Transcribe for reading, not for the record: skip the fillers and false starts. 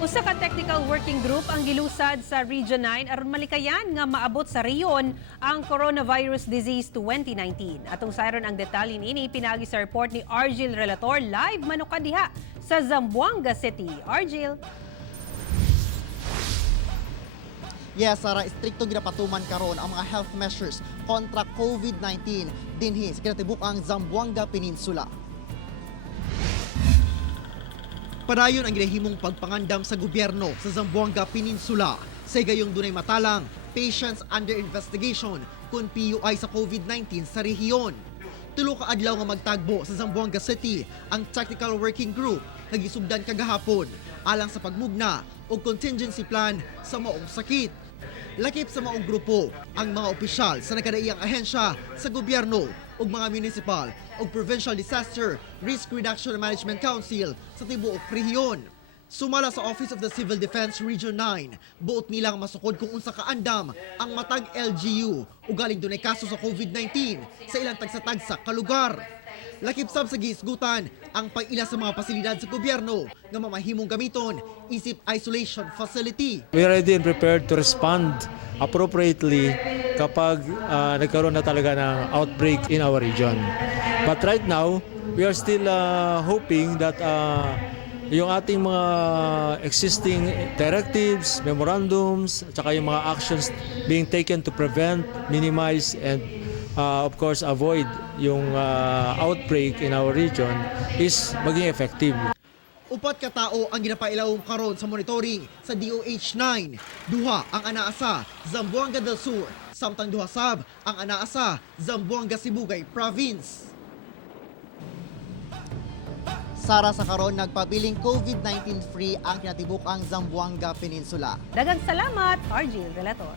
Usa ka technical working group ang gilusad sa Region 9 aron malikayan nga maabot sa rehiyon ang coronavirus disease 2019. Atong sayron ang detalye niini pinagi sa report ni Argil Relator live manukad diha sa Zamboanga City. Argil. Yes, Sara, istrikto ginapatuman karon ang mga health measures kontra COVID-19 dinhi sa kinatibuk-ang Zamboanga Peninsula. Padayon ang ginahimong pagpangandam sa gobyerno sa Zamboanga Peninsula. Sa gayong dunay matalang, patients under investigation kung PUI sa COVID-19 sa rehiyon. Tulo ka adlaw nga magtagbo sa Zamboanga City ang Technical Working Group nga gisugdan kagahapon alang sa pagmugna o contingency plan sa maong sakit. Lakip sa maong grupo ang mga opisyal sa nagkadaiyang ahensya sa gobyerno ug mga municipal ug provincial disaster risk reduction and management council sa tibuok rehiyon. Sumala sa Office of the Civil Defense Region 9, buot nilang masukod kung unsa kaandam ang matag LGU ug galing dunay kaso sa COVID-19 sa ilang tagsa-tagsa ka lugar. Lakip sab sa giisgutan ang pag-ila sa mga pasilidad sa gobyerno nga mamahimong gamiton isip isolation facility. We are ready and prepared to respond appropriately kapag nagkaroon na talaga ng outbreak in our region. But right now, we are still hoping that yung ating mga existing directives, memorandums, at saka yung mga actions being taken to prevent, minimize, and of course avoid yung outbreak in our region is maging effective. Upat ka tao ang ginapailawom karon sa monitoring sa DOH-9. Duha ang anaasa Zamboanga del Sur, samtang duha sab ang anaasa Zamboanga Sibugay Province. Sara, sa karon nagpabiling COVID-19 free ang kinatibuk-ang Zamboanga Peninsula. Daghang salamat, Argil Relator.